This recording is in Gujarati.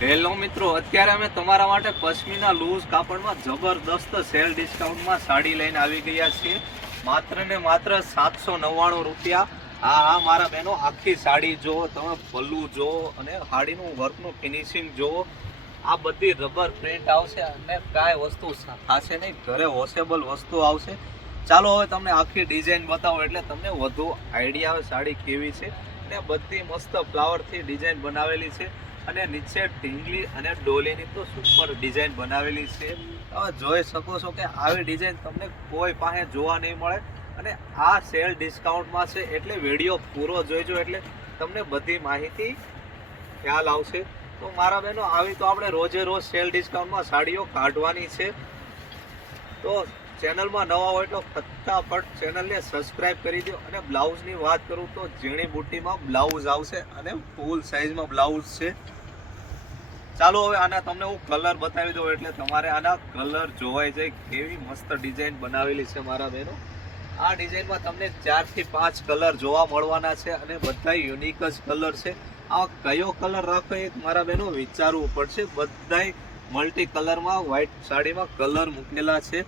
હેલો મિત્રો, અત્યારે અમે તમારા માટે પશ્મિના લૂઝ કાપડમાં જબરદસ્ત સેલ ડિસ્કાઉન્ટમાં સાડી લઈને આવી ગયા છીએ. માત્ર ને માત્ર 799 રૂપિયા. હા મારા બહેનો, આખી સાડી જુઓ, તમે પલ્લું જુઓ અને સાડીનું વર્કનું ફિનિશિંગ જુઓ. આ બધી રબર પ્રિન્ટ આવશે અને કાંઈ વસ્તુ થશે નહીં, ઘરે વોશેબલ વસ્તુ આવશે. ચાલો હવે તમને આખી ડિઝાઇન બતાવો એટલે તમને વધુ આઈડિયા આવે સાડી કેવી છે. અને બધી મસ્ત ફ્લાવરથી ડિઝાઇન બનાવેલી છે અને નીચે ઢીંગલી અને ડોલીની તો સુપર ડિઝાઇન બનાવેલી છે. તમે જોઈ શકો છો કે આવી ડિઝાઇન તમને કોઈ પાસે જોવા નહીં મળે. અને આ સેલ ડિસ્કાઉન્ટમાં છે એટલે વિડીયો પૂરો જોઈજો એટલે તમને બધી માહિતી ખ્યાલ આવશે. તો મારા બહેનો, આવી તો આપણે રોજે રોજ સેલ ડિસ્કાઉન્ટમાં સાડીઓ કાઢવાની છે. તો ચેનલમાં નવા હોય તો ફટાફટ ચેનલને સબસ્ક્રાઇબ કરી દો. અને બ્લાઉઝની વાત કરું તો ઝીણી બુટ્ટીમાં બ્લાઉઝ આવશે અને ફૂલ સાઇઝમાં બ્લાઉઝ છે. ચાલો હવે આના તમને હું કલર બતાવી દઉં એટલે તમારે આના કલર જોવાઈ જાય કેવી મસ્ત ડિઝાઇન બનાવેલી છે મારા બહેનો. આ ડિઝાઇનમાં તમને 4 થી 5 કલર જોવા મળવાના છે અને બધા યુનિક જ કલર છે. આ કયો કલર રાખો એ મારા બહેનો વિચારવું પડશે. બધા મલ્ટી કલરમાં વ્હાઇટ સાડીમાં કલર મૂકેલા છે.